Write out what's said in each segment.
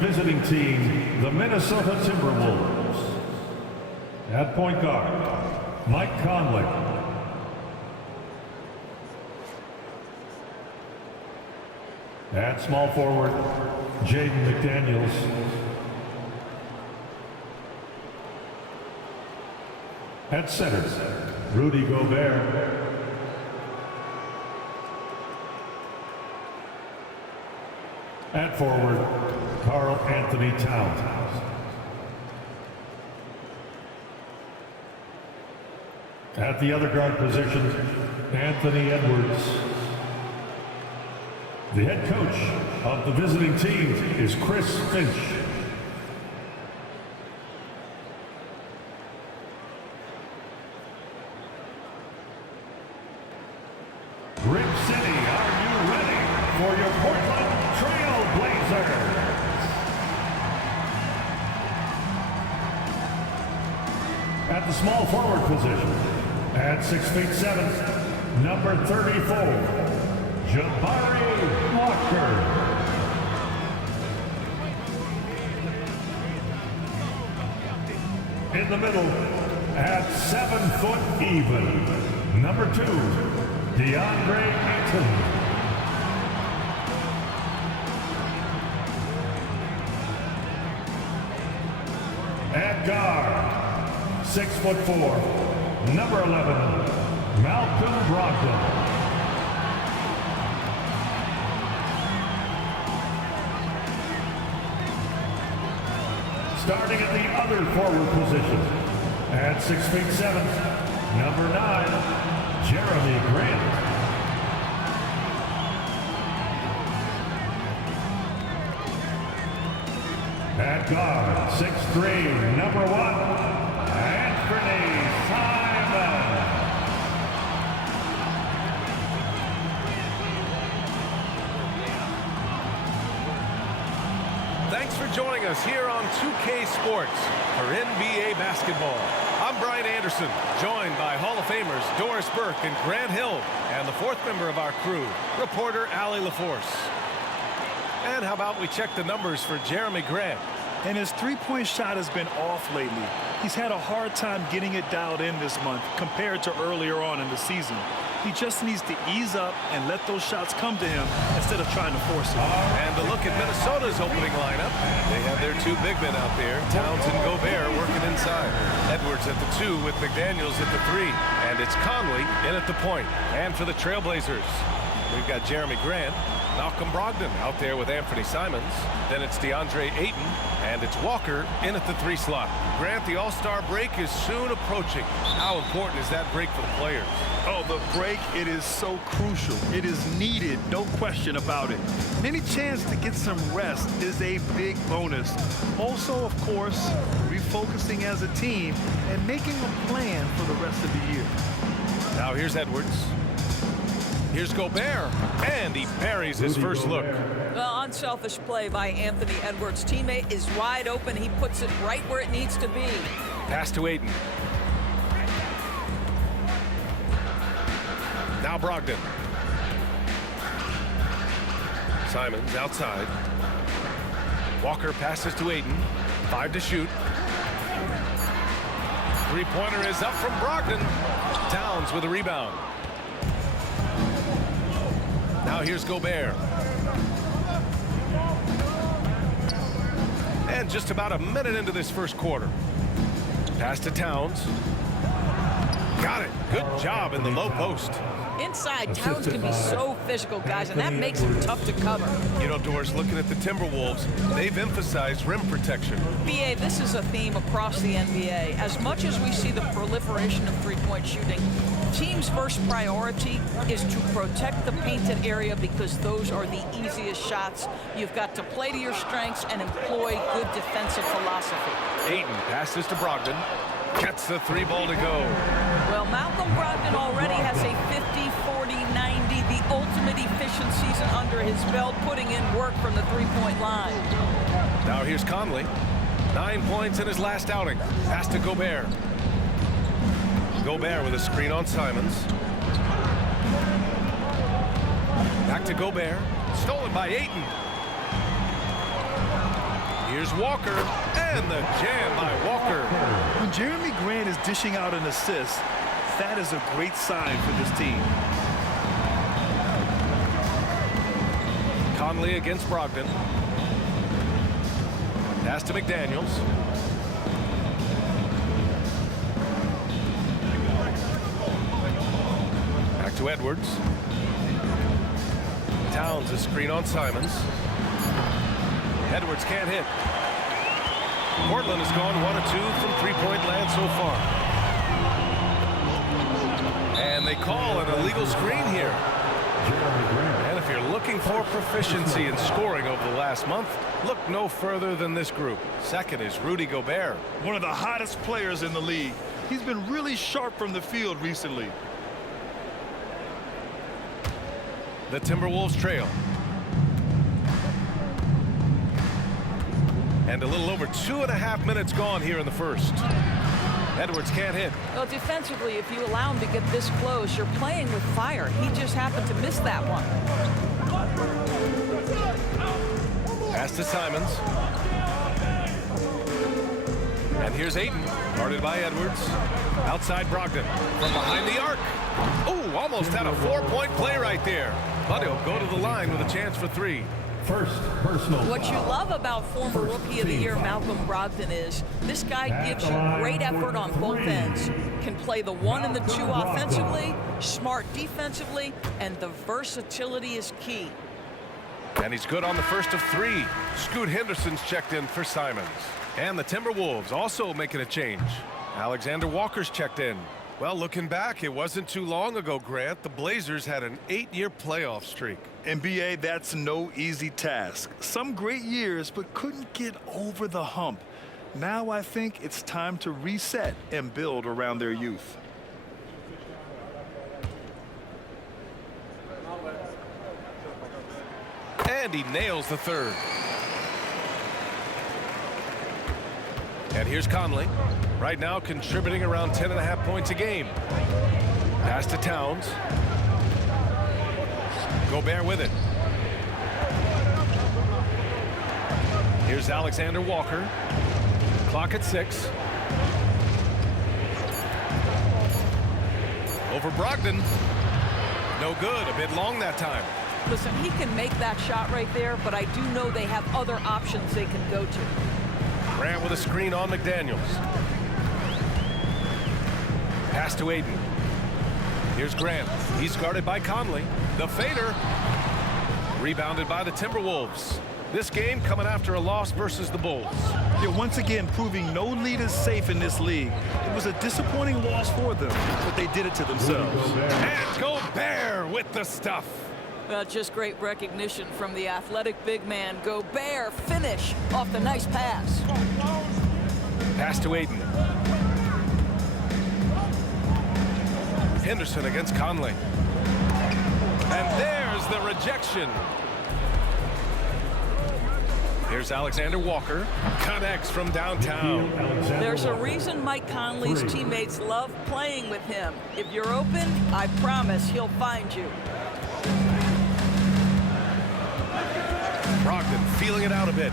visiting team, the Minnesota Timberwolves. At point guard, Mike Conley. At small forward, Jaden McDaniels. At center, Rudy Gobert. At forward, Karl Anthony Towns. At the other guard position, Anthony Edwards. The head coach of the visiting team is Chris Finch. Rip City, are you ready for your Portland Trailblazers? At the small forward position, at 6'7", number 34, Jabari Walker. In the middle, at 7 foot even, number 2, DeAndre Ayton. At guard, 6'4", number 11, Malcolm Brogdon. Starting at the other forward position, at 6'7", number 9, Jeremy Grant. At guard, 6'3", number 1, Anthony Simons. Thanks for joining us here on 2K Sports for NBA basketball. I'm Brian Anderson, joined by Hall of Famers Doris Burke and Grant Hill, and the fourth member of our crew, reporter Allie LaForce. And how about we check the numbers for Jeremy Grant? And his three-point shot has been off lately. He's had a hard time getting it dialed in this month compared to earlier on in the season. He just needs to ease up and let those shots come to him instead of trying to force it. And to look at Minnesota's opening lineup, they have their two big men out there, Towns and Gobert, working inside. Edwards at the 2 with McDaniels at the 3. And it's Conley in at the point. And for the Trailblazers, we've got Jeremy Grant, Malcolm Brogdon out there with Anthony Simons. Then it's DeAndre Ayton, and it's Walker in at the 3 slot. Grant, the All-Star break is soon approaching. How important is that break for the players? Oh, the break, it is so crucial. It is needed, no question about it. And any chance to get some rest is a big bonus. Also, of course, refocusing as a team and making a plan for the rest of the year. Now here's Edwards. Here's Gobert, and he buries his first look. Well, unselfish play by Anthony Edwards. Teammate is wide open. He puts it right where it needs to be. Pass to Ayton. Now Brogdon. Simons outside. Walker passes to Ayton. 5 to shoot. Three-pointer is up from Brogdon. Towns with a rebound. Now here's Gobert. And just about a minute into this first quarter. Pass to Towns. Got it. Good job in the low post. Inside, Towns can be so physical, guys, and that makes him tough to cover. You know, Doris, looking at the Timberwolves, they've emphasized rim protection. BA, this is a theme across the NBA. As much as we see the proliferation of three-point shooting, team's first priority is to protect the painted area because those are the easiest shots. You've got to play to your strengths and employ good defensive philosophy. Ayton passes to Brogdon. Gets the 3 ball to go. Well, Malcolm Brogdon already has a 50, 40, 90, the ultimate efficient season under his belt, putting in work from the three-point line. Now here's Conley. 9 points in his last outing. Pass to Gobert. Gobert with a screen on Simons. Back to Gobert. Stolen by Ayton. Here's Walker, and the jam by Walker. When Jeremy Grant is dishing out an assist, that is a great sign for this team. Conley against Brogdon. Pass to McDaniels. Back to Edwards. Towns a screen on Simons. Edwards can't hit. Portland has gone 1 of 2 from three-point land so far. And they call an illegal screen here. And if you're looking for proficiency in scoring over the last month, look no further than this group. Second is Rudy Gobert. One of the hottest players in the league. He's been really sharp from the field recently. The Timberwolves trail. And a little over 2.5 minutes gone here in the first. Edwards can't hit. Well, defensively, if you allow him to get this close, you're playing with fire. He just happened to miss that one. Pass to Simons. And here's Ayton, guarded by Edwards. Outside Brogdon, from behind the arc. Oh, almost had a 4-point play right there. But he'll go to the line with a chance for 3. First personal What you foul. love about former Rookie of the Year Malcolm Brogdon is this guy gives you great effort on both ends. Can play the 1 and the 2 offensively, smart defensively, and the versatility is key. And he's good on the first of 3. Scoot Henderson's checked in for Simons. And the Timberwolves also making a change. Alexander Walker's checked in. Well, looking back, it wasn't too long ago, Grant. The Blazers had an 8-year playoff streak. NBA, that's no easy task. Some great years, but couldn't get over the hump. Now I think it's time to reset and build around their youth. And he nails the third. And here's Conley. Right now contributing around 10.5 points a game. Pass to Towns. Gobert with it. Here's Alexander Walker. Clock at 6. Over Brogdon. No good. A bit long that time. Listen, he can make that shot right there, but I do know they have other options they can go to. Grant with a screen on McDaniels. Pass to Ayton. Here's Grant. He's guarded by Conley. The fader. Rebounded by the Timberwolves. This game coming after a loss versus the Bulls. They're once again proving no lead is safe in this league. It was a disappointing loss for them, but they did it to themselves. And Gobert with the stuff. Well, just great recognition from the athletic big man. Gobert finish off the nice pass. Pass to Ayton. Henderson against Conley. And there's the rejection. Here's Alexander Walker. Connects from downtown. There's a reason Mike Conley's teammates love playing with him. If you're open, I promise he'll find you. Brogdon feeling it out a bit.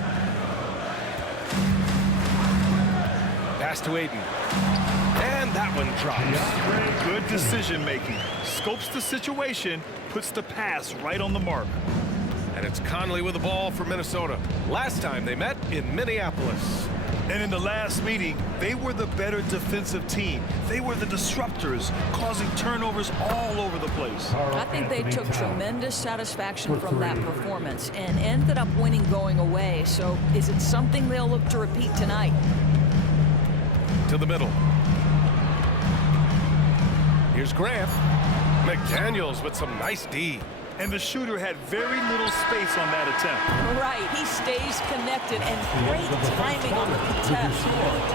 Pass to Ayton. And that one drops. Good decision making. Scopes the situation, puts the pass right on the mark. And it's Conley with the ball for Minnesota. Last time they met in Minneapolis. And in the last meeting, they were the better defensive team. They were the disruptors, causing turnovers all over the place. I think they took tremendous satisfaction from that performance and ended up winning going away. So is it something they'll look to repeat tonight? To the middle. Here's Grant. McDaniels with some nice D. And the shooter had very little space on that attempt. Right, he stays connected and great timing on the contest.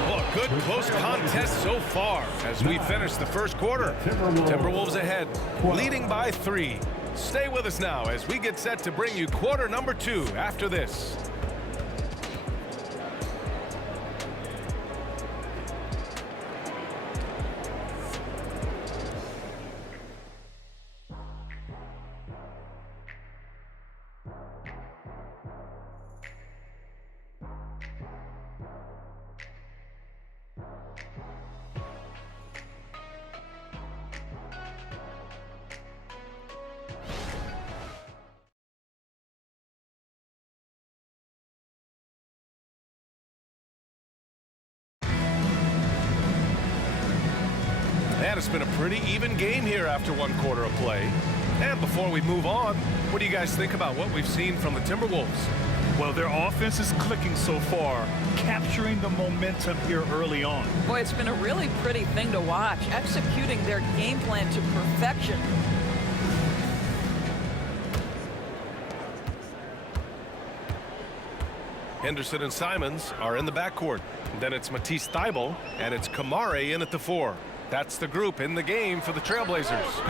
Well, a good close contest so far as we finish the first quarter. Timberwolves ahead, leading by 3. Stay with us now as we get set to bring you quarter number 2 after this. And it's been a pretty even game here after one quarter of play. And before we move on, what do you guys think about what we've seen from the Timberwolves? Well, their offense is clicking so far, capturing the momentum here early on. Boy, it's been a really pretty thing to watch, executing their game plan to perfection. Henderson and Simons are in the backcourt. Then it's Matisse Thybulle, and it's Kamare in at the 4. That's the group in the game for the Trailblazers.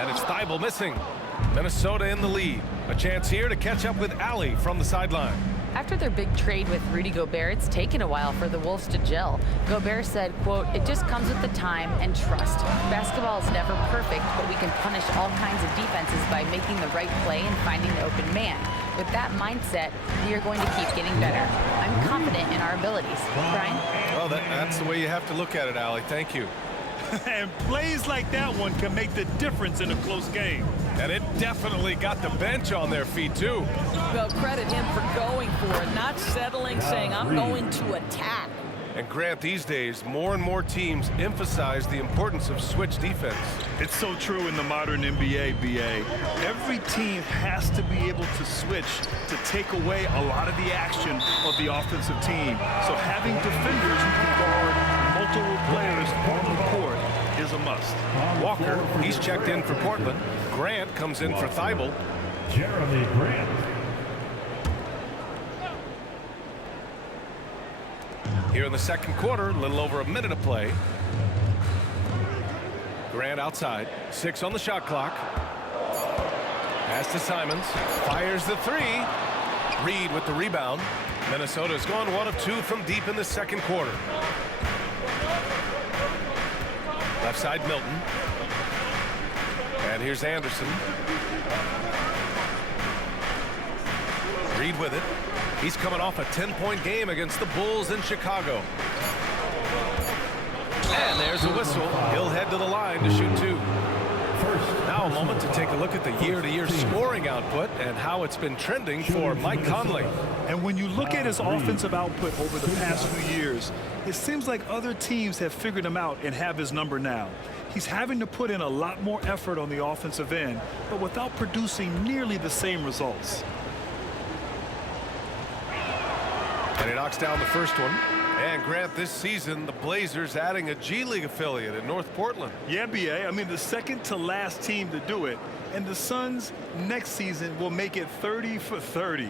And it's Thybulle missing. Minnesota in the lead. A chance here to catch up with Allie from the sideline. After their big trade with Rudy Gobert, it's taken a while for the Wolves to gel. Gobert said, quote, "It just comes with the time and trust. Basketball is never perfect, but we can punish all kinds of defenses by making the right play and finding the open man. With that mindset, we are going to keep getting better. I'm confident in our abilities." Brian? Well, that's the way you have to look at it, Allie. Thank you. And plays like that one can make the difference in a close game. And it definitely got the bench on their feet, too. Well, credit him for going for it, not settling, saying, "I'm going to attack." And Grant, these days, more and more teams emphasize the importance of switch defense. It's so true in the modern NBA, BA. Every team has to be able to switch to take away a lot of the action of the offensive team. So having defenders who can guard multiple players on the court is a must. Walker, he's checked in for Portland. Grant comes in for Thybulle. Jeremy Grant. Here in the second quarter, a little over a minute of play. Grant outside, 6 on the shot clock. Pass to Simons, fires the 3. Reed with the rebound. Minnesota's gone 1 of 2 from deep in the second quarter. Left side, Milton. And here's Anderson. Reed with it. He's coming off a 10-point game against the Bulls in Chicago. And there's a whistle. He'll head to the line to shoot 2. Now a moment to take a look at the year-to-year scoring output and how it's been trending for Mike Conley. And when you look at his offensive output over the past few years, it seems like other teams have figured him out and have his number now. He's having to put in a lot more effort on the offensive end, but without producing nearly the same results. And he knocks down the first one. And Grant, this season, the Blazers adding a G League affiliate in North Portland. Yeah, BA. I mean, the second to last team to do it. And the Suns next season will make it 30 for 30.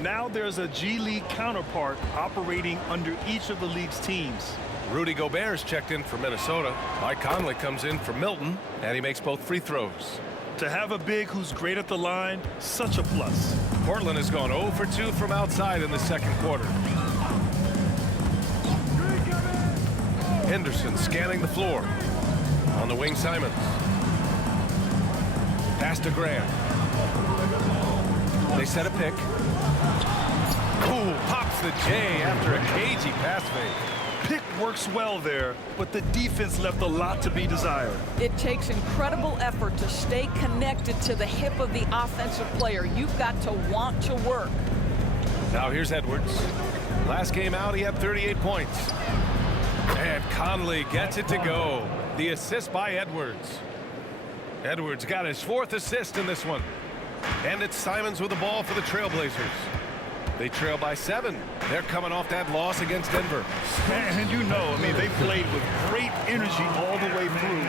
Now there's a G League counterpart operating under each of the league's teams. Rudy Gobert is checked in for Minnesota. Mike Conley comes in for Milton, and he makes both free throws. To have a big who's great at the line, such a plus. Portland has gone 0 for 2 from outside in the second quarter. Henderson scanning the floor. On the wing, Simons. Pass to Grant. They set a pick. Ooh, pops the J after a cagey pass fake. Pick works well there, but the defense left a lot to be desired. It takes incredible effort to stay connected to the hip of the offensive player. You've got to want to work. Now here's Edwards. Last game out, he had 38 points. And Conley gets it to go. The assist by Edwards. Edwards got his 4th assist in this one. And it's Simons with the ball for the Trailblazers. They trail by 7. They're coming off that loss against Denver. And you know, I mean, they played with great energy all the way through.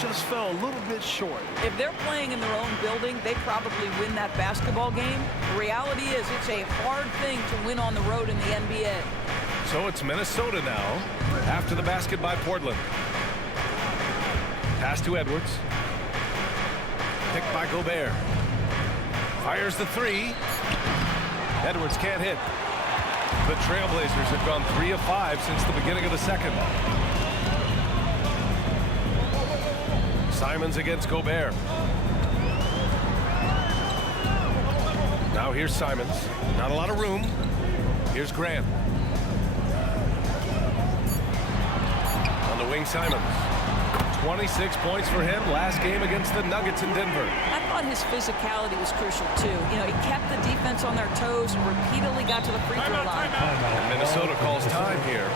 Just fell a little bit short. If they're playing in their own building, they probably win that basketball game. The reality is it's a hard thing to win on the road in the NBA. So it's Minnesota now after the basket by Portland. Pass to Edwards. Picked by Gobert. Fires the 3. Edwards can't hit. The Trailblazers have gone 3 of 5 since the beginning of the second. Simons against Gobert. Now here's Simons. Not a lot of room. Here's Grant. On the wing, Simons. 26 points for him last game against the Nuggets in Denver. I thought his physicality was crucial, too. You know, he kept the defense on their toes and repeatedly got to the free throw line. And Minnesota calls time here.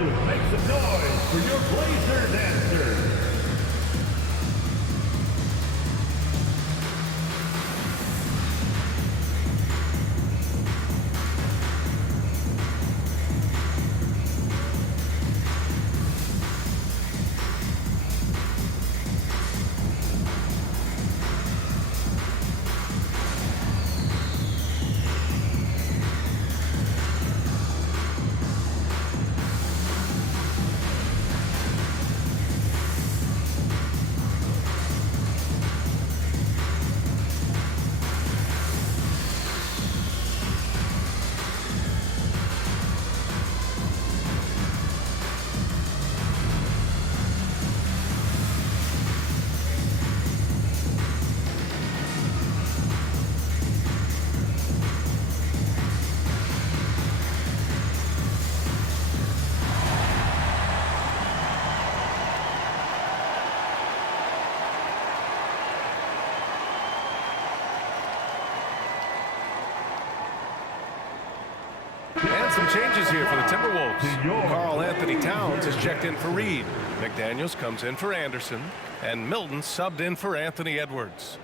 you make some noise for your Blazers answer? And some changes here for the Timberwolves. Karl Anthony Towns has checked in for Reed. McDaniels comes in for Anderson. And Milton subbed in for Anthony Edwards.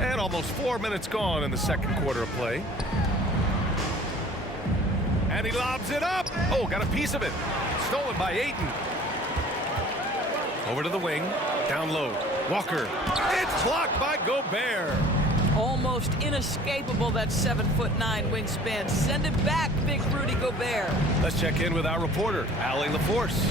And almost 4 minutes gone in the second quarter of play. And he lobs it up. Oh, got a piece of it. Stolen by Ayton. Over to the wing. Down low. Walker. It's blocked by Gobert. Almost inescapable, that 7'9" wingspan. Send it back, big Rudy Gobert. Let's check in with our reporter, Allie LaForce.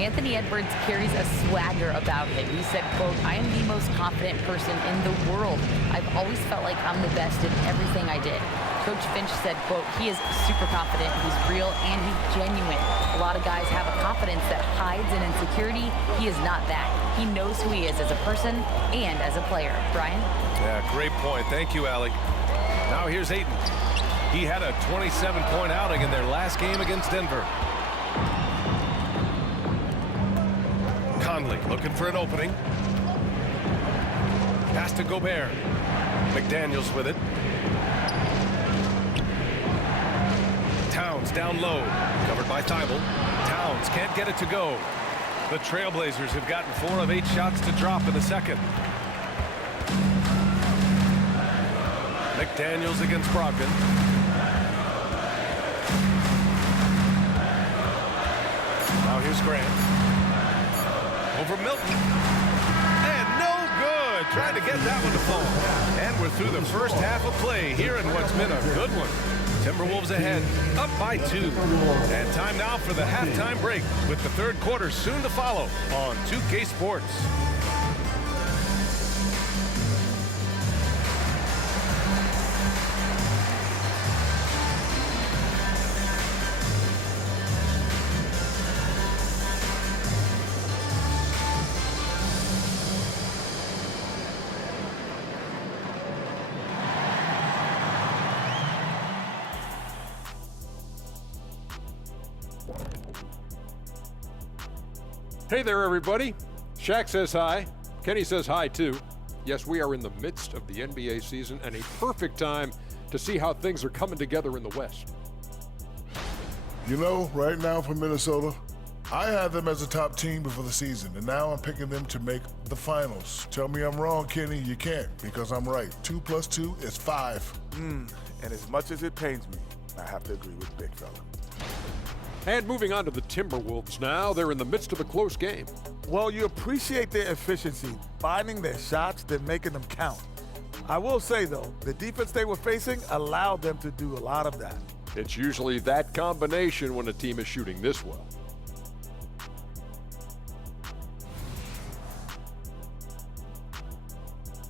Anthony Edwards carries a swagger about him. He said, quote, I am the most confident person in the world. I've always felt like I'm the best in everything I did. Coach Finch said, quote, he is super confident, he's real, and he's genuine. A lot of guys have a confidence that hides in insecurity. He is not that. He knows who he is as a person and as a player. Brian? Yeah, great point. Thank you, Allie. Now here's Ayton. He had a 27-point outing in their last game against Denver. Conley looking for an opening. Pass to Gobert. McDaniels with it. Towns down low. Covered by Thibault. Towns can't get it to go. The Trailblazers have gotten 4 of 8 shots to drop in the second. McDaniels against Brogdon. Now here's Grant. Over Milton. And no good. Trying to get that one to fall. And we're through the first half of play here in what's been a good one. Timberwolves ahead, up by 2. And time now for the halftime break with the third quarter soon to follow on 2K Sports. Hey there, everybody. Shaq says hi. Kenny says hi, too. Yes, we are in the midst of the NBA season and a perfect time to see how things are coming together in the West. You know, right now for Minnesota, I had them as a top team before the season, and now I'm picking them to make the finals. Tell me I'm wrong, Kenny. You can't, because I'm right. 2 + 2 is 5. And as much as it pains me, I have to agree with Big Fella. And moving on to the Timberwolves now. They're in the midst of a close game. Well, you appreciate their efficiency, finding their shots, then making them count. I will say, though, the defense they were facing allowed them to do a lot of that. It's usually that combination when a team is shooting this well.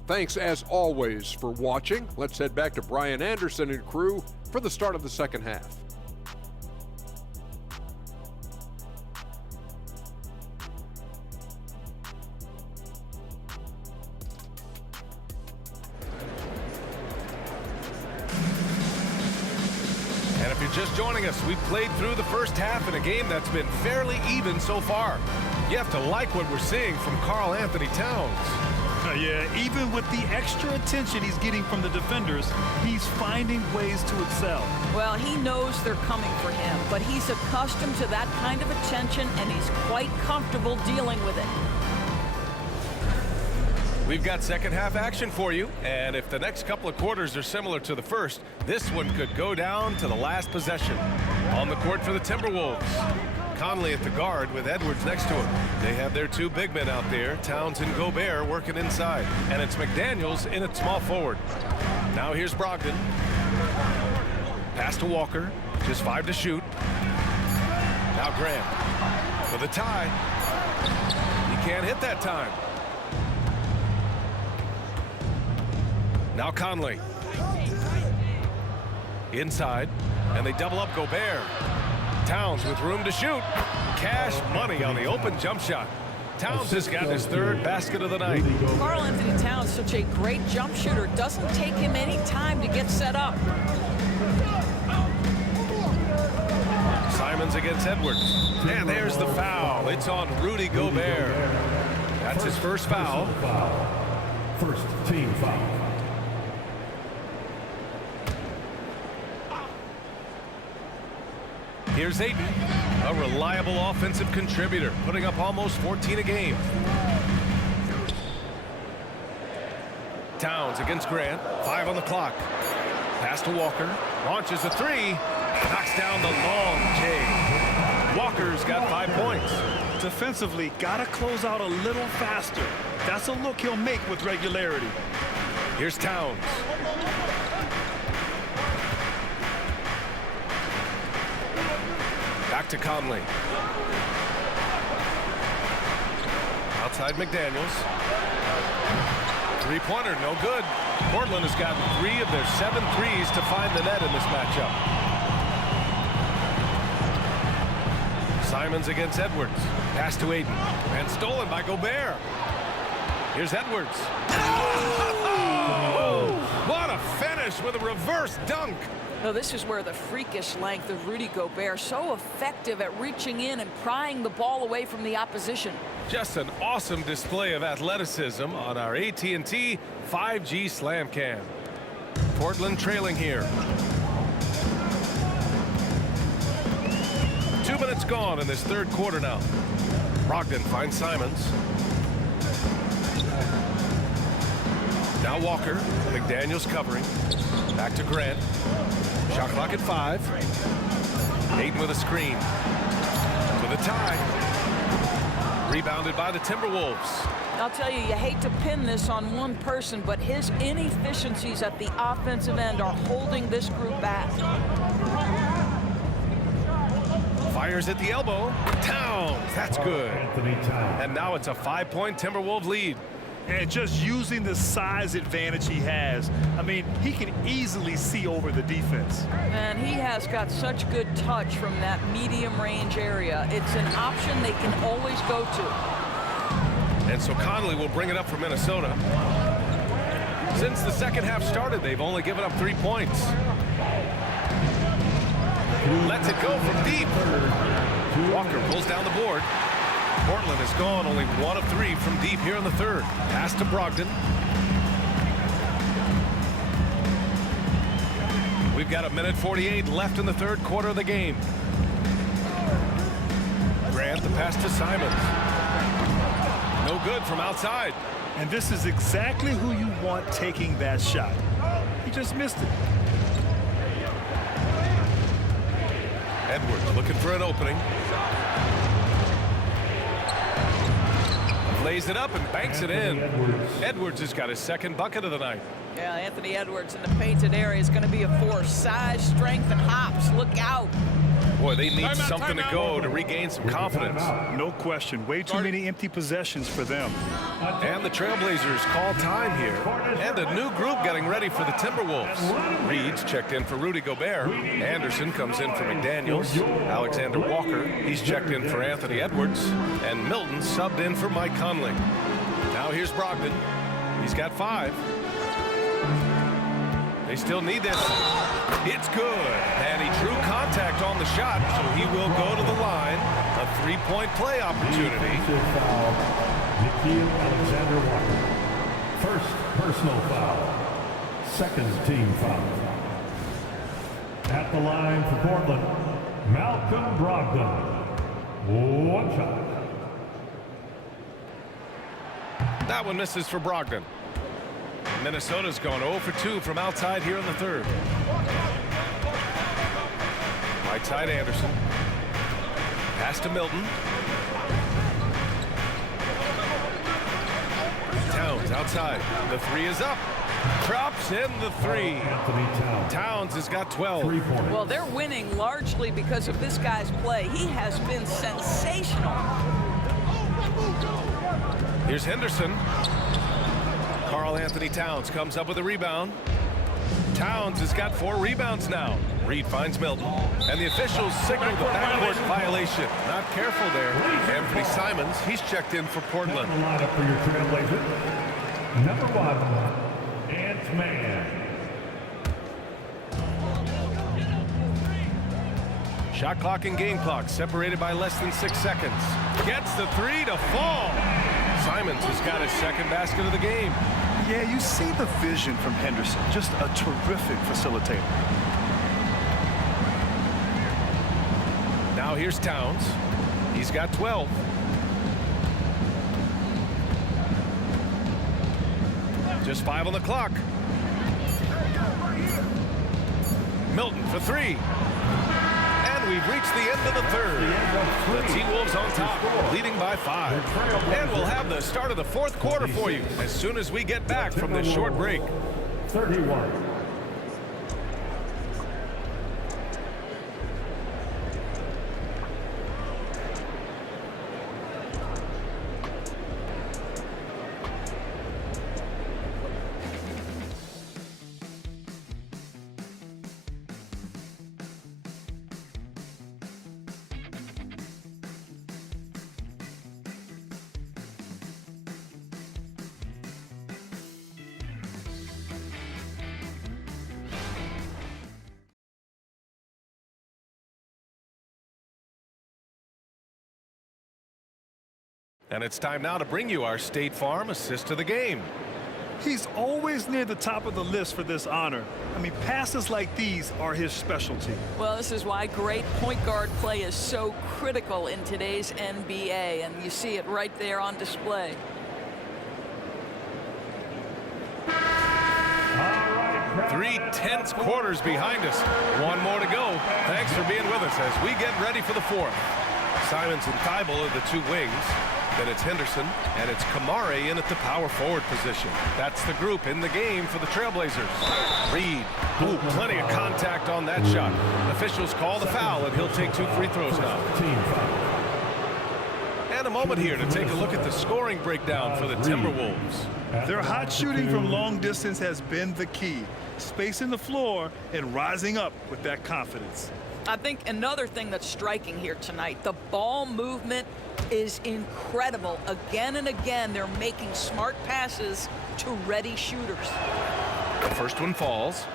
Thanks, as always, for watching. Let's head back to Brian Anderson and crew for the start of the second half. you're just joining us, we've played through the first half in a game that's been fairly even so far. You have to like what we're seeing from Karl Anthony Towns. Yeah, even with the extra attention he's getting from the defenders, he's finding ways to excel. Well, he knows they're coming for him, but he's accustomed to that kind of attention, and he's quite comfortable dealing with it. We've got second half action for you, and if the next couple of quarters are similar to the first, this one could go down to the last possession. On the court for the Timberwolves, Conley at the guard with Edwards next to him. They have their two big men out there, Towns and Gobert, working inside. And it's McDaniels in at small forward. Now here's Brogdon. Pass to Walker, just 5 to shoot. Now Grant for the tie. He can't hit that time. Now Conley. Inside, and they double up Gobert. Towns with room to shoot. Cash money on the open jump shot. Towns has got his third basket of the night. Karl Anthony Towns, such a great jump shooter, doesn't take him any time to get set up. Simons against Edwards. And there's the foul. It's on Rudy Gobert. That's his first foul. First team foul. Here's Ayton, a reliable offensive contributor, putting up almost 14 a game. Towns against Grant, 5 on the clock. Pass to Walker, launches a 3, knocks down the long J. Walker's got 5 points. Defensively, gotta close out a little faster. That's a look he'll make with regularity. Here's Towns. Back to Conley. Outside McDaniels. Three-pointer, no good. Portland has gotten 3 of their 7 threes to find the net in this matchup. Simons against Edwards. Pass to Ayton. And stolen by Gobert. Here's Edwards. Oh! What a finish with a reverse dunk. No, this is where the freakish length of Rudy Gobert, so effective at reaching in and prying the ball away from the opposition. Just an awesome display of athleticism on our AT&T 5G Slam Cam. Portland trailing here. 2 minutes gone in this third quarter now. Brogdon finds Simons. Now Walker. McDaniels covering. Back to Grant. Shot clock at 5. Ayton with a screen. For the tie. Rebounded by the Timberwolves. I'll tell you, you hate to pin this on one person, but his inefficiencies at the offensive end are holding this group back. Fires at the elbow. Towns. That's good. And now it's a 5-point Timberwolves lead. And just using the size advantage he has, I mean, he can easily see over the defense. And he has got such good touch from that medium range area. It's an option they can always go to. And so Conley will bring it up for Minnesota. Since the second half started, they've only given up 3 points. Lets it go from deep. Walker pulls down the board. Portland has gone only 1 of 3 from deep here in the third. Pass to Brogdon. We've got 1:48 left in the third quarter of the game. Grant, the pass to Simons. No good from outside. And this is exactly who you want taking that shot. He just missed it. Edwards looking for an opening. Lays it up and banks it in. Edwards has got his second bucket of the night. Yeah, Anthony Edwards in the painted area is going to be a force. Size, strength, and hops. Look out. Boy, they need something to go to regain some confidence. No question. Way too many empty possessions for them. And the Trailblazers call time here. And a new group getting ready for the Timberwolves. Reed's checked in for Rudy Gobert. Anderson comes in for McDaniels. Alexander Walker, he's checked in for Anthony Edwards. And Milton subbed in for Mike Conley. Now here's Brogdon. He's got 5. They still need this. It's good. And he drew contact on the shot, so he will go to the line. A three-point play opportunity. Defensive foul, Nikhil Alexander-Walker. First personal foul. Second team foul. At the line for Portland, Malcolm Brogdon. One shot. That one misses for Brogdon. Minnesota's gone 0 for 2 from outside here in the third. Right side Anderson. Pass to Milton. Towns outside. The three is up. Drops in the three. Anthony Towns has got 12. 3 points. Well, they're winning largely because of this guy's play. He has been sensational. Here's Henderson. Karl Anthony Towns comes up with a rebound. Towns has got 4 rebounds now. Reed finds Milton. And the officials signal the backcourt violation. Not careful there. Anthony Simons, he's checked in for Portland. The lineup for your Trailblazers. Number 1, Ant-Man. Shot clock and game clock separated by less than 6 seconds. Gets the three to fall. Simons has got his second basket of the game. Yeah, you see the vision from Henderson. Just a terrific facilitator. Now here's Towns. He's got 12. Just 5 on the clock. Milton for 3. And we've reached the end of the third. The T-Wolves on top, leading by 5. And we'll have the start of the fourth quarter for you as soon as we get back from this short break. 31. And it's time now to bring you our State Farm assist to the game. He's always near the top of the list for this honor. I mean, passes like these are his specialty. Well, this is why great point guard play is so critical in today's NBA, and you see it right there on display. Three tense quarters behind us. One more to go. Thanks for being with us as we get ready for the fourth. Simons and Thibault are the 2 wings. Then it's Henderson, and it's Kamare in at the power forward position. That's the group in the game for the Trailblazers. Reed, ooh, plenty of contact on that shot. Officials call the foul, and he'll take 2 free throws now. And a moment here to take a look at the scoring breakdown for the Timberwolves. Their hot shooting from long distance has been the key. Spacing the floor and rising up with that confidence. I think another thing that's striking here tonight, the ball movement is incredible. Again and again, they're making smart passes to ready shooters. The first one falls.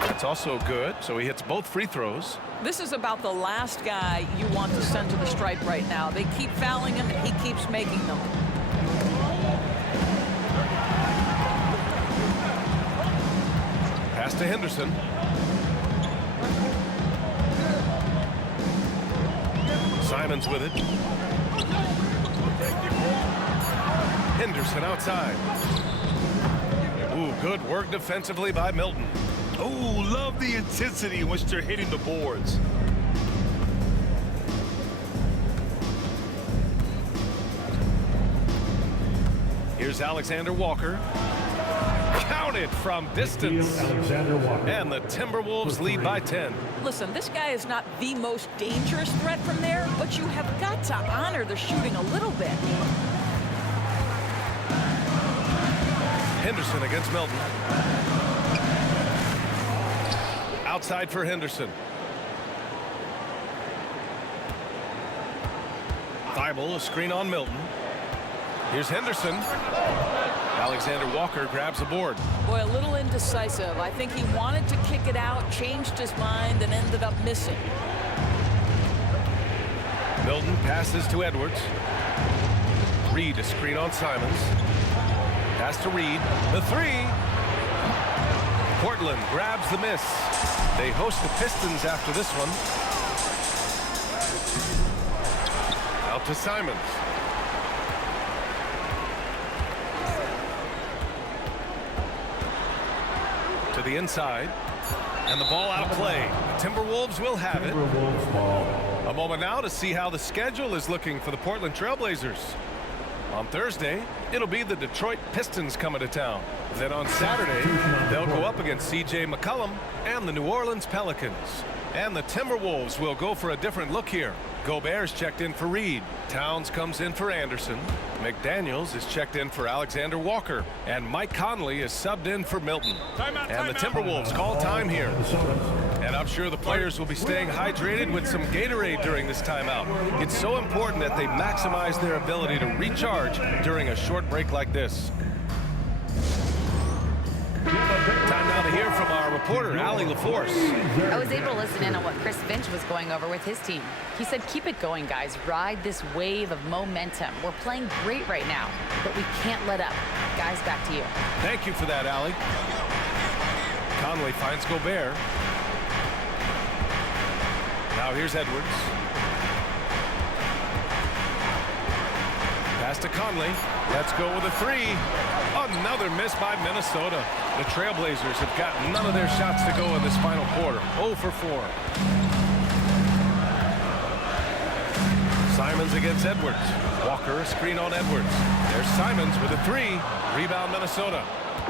That's also good, so he hits both free throws. This is about the last guy you want to send to the stripe right now. They keep fouling him, and he keeps making them. Pass to Henderson. Simons with it. Henderson outside. Ooh, good work defensively by Milton. Oh, love the intensity in which they're hitting the boards. Here's Alexander Walker. Counted from distance. And the Timberwolves lead by 10. Listen, this guy is not the most dangerous threat from there, but you have got to honor the shooting a little bit. Henderson against Milton. Outside for Henderson. Bible, a screen on Milton. Here's Henderson. Alexander Walker grabs the board. Boy, a little indecisive. I think he wanted to kick it out, changed his mind, and ended up missing. Milton passes to Edwards. Reed, a screen on Simons. Pass to Reed. The three. Portland grabs the miss. They host the Pistons after this one. Out to Simons. To the inside. And the ball out of play. The Timberwolves will have it. Timberwolves ball. A moment now to see how the schedule is looking for the Portland Trailblazers. On Thursday, it'll be the Detroit Pistons coming to town. Then on Saturday, they'll go up against C.J. McCollum and the New Orleans Pelicans. And the Timberwolves will go for a different look here. Gobert's checked in for Reed. Towns comes in for Anderson. McDaniels is checked in for Alexander Walker. And Mike Conley is subbed in for Milton. And the Timberwolves call time here. And I'm sure the players will be staying hydrated with some Gatorade during this timeout. It's so important that they maximize their ability to recharge during a short break like this. Time now to hear from our reporter, Allie LaForce. I was able to listen in on what Chris Finch was going over with his team. He said, keep it going, guys. Ride this wave of momentum. We're playing great right now, but we can't let up. Guys, back to you. Thank you for that, Allie. Conley finds Gobert. Now here's Edwards. Pass to Conley. Let's go with a three. Another miss by Minnesota. The Trailblazers have got none of their shots to go in this final quarter. 0 for 4. Simons against Edwards. Walker, a screen on Edwards. There's Simons with a three. Rebound Minnesota.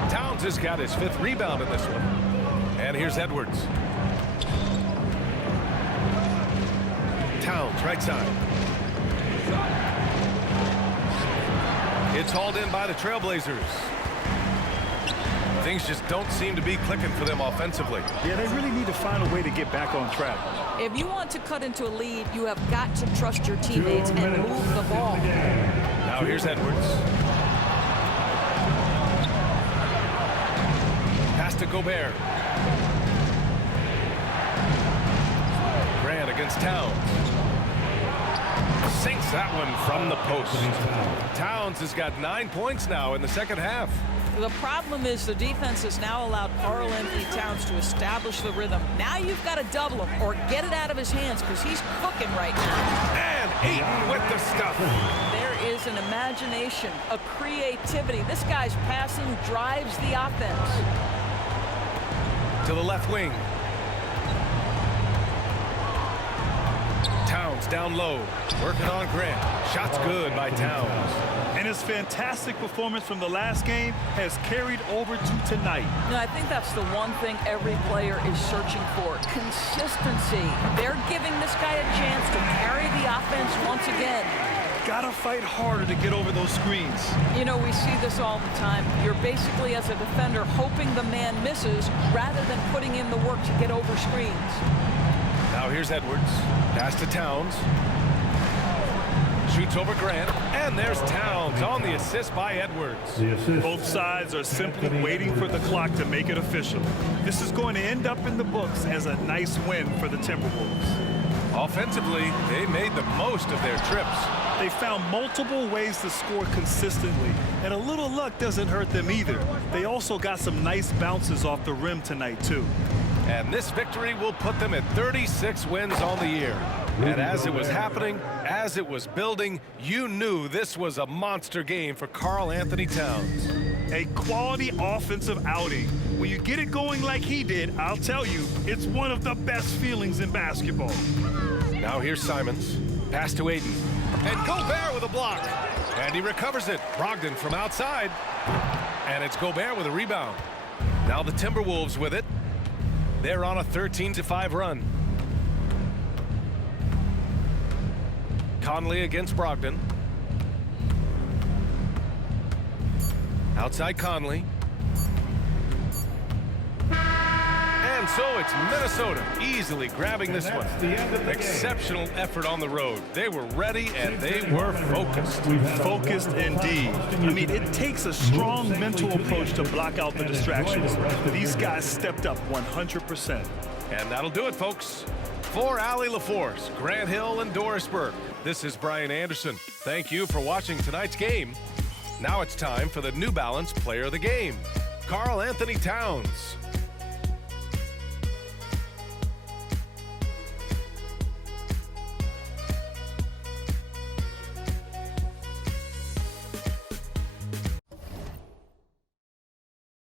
Towns has got his 5th rebound in this one. And here's Edwards. Towns, right side. It's hauled in by the Trailblazers. Things just don't seem to be clicking for them offensively. Yeah, they really need to find a way to get back on track. If you want to cut into a lead, you have got to trust your teammates and move the ball. Now here's Edwards. Pass to Gobert. Grant against Towns. Sinks that one from the post. Towns has got 9 points now in the second half. The problem is the defense has now allowed Karl Anthony Towns to establish the rhythm. Now you've got to double him or get it out of his hands because he's cooking right now. And Ayton with the stuff. There is an imagination, a creativity. This guy's passing drives the offense. To the left wing. Towns down low, working on Grant. Shots good by Towns. And his fantastic performance from the last game has carried over to tonight. No, I think that's the one thing every player is searching for. Consistency. They're giving this guy a chance to carry the offense once again. Gotta fight harder to get over those screens. You know, we see this all the time. You're basically, as a defender, hoping the man misses rather than putting in the work to get over screens. Now here's Edwards. Pass to Towns. Shoots over Grant. And there's Towns on the assist by Edwards. The assist. Both sides are simply waiting for the clock to make it official. This is going to end up in the books as a nice win for the Timberwolves. Offensively, they made the most of their trips. They found multiple ways to score consistently, and a little luck doesn't hurt them either. They also got some nice bounces off the rim tonight, too. And this victory will put them at 36 wins on the year. And as it was happening, as it was building, you knew this was a monster game for Karl Anthony Towns. A quality offensive outing. When you get it going like he did, I'll tell you, it's one of the best feelings in basketball. Now here's Simons. Pass to Ayton. And Gobert with a block. And he recovers it. Brogdon from outside. And it's Gobert with a rebound. Now the Timberwolves with it. They're on a 13-5 run. Conley against Brogdon. Outside Conley. And And so it's Minnesota easily grabbing this one. Exceptional effort on the road. They were ready and they were focused. Focused indeed. I mean, it takes a strong mental approach to block out the distractions. These guys stepped up 100%. And that'll do it, folks. For Allie LaForce, Grant Hill, and Doris Burke, this is Brian Anderson. Thank you for watching tonight's game. Now it's time for the New Balance Player of the Game, Karl Anthony Towns.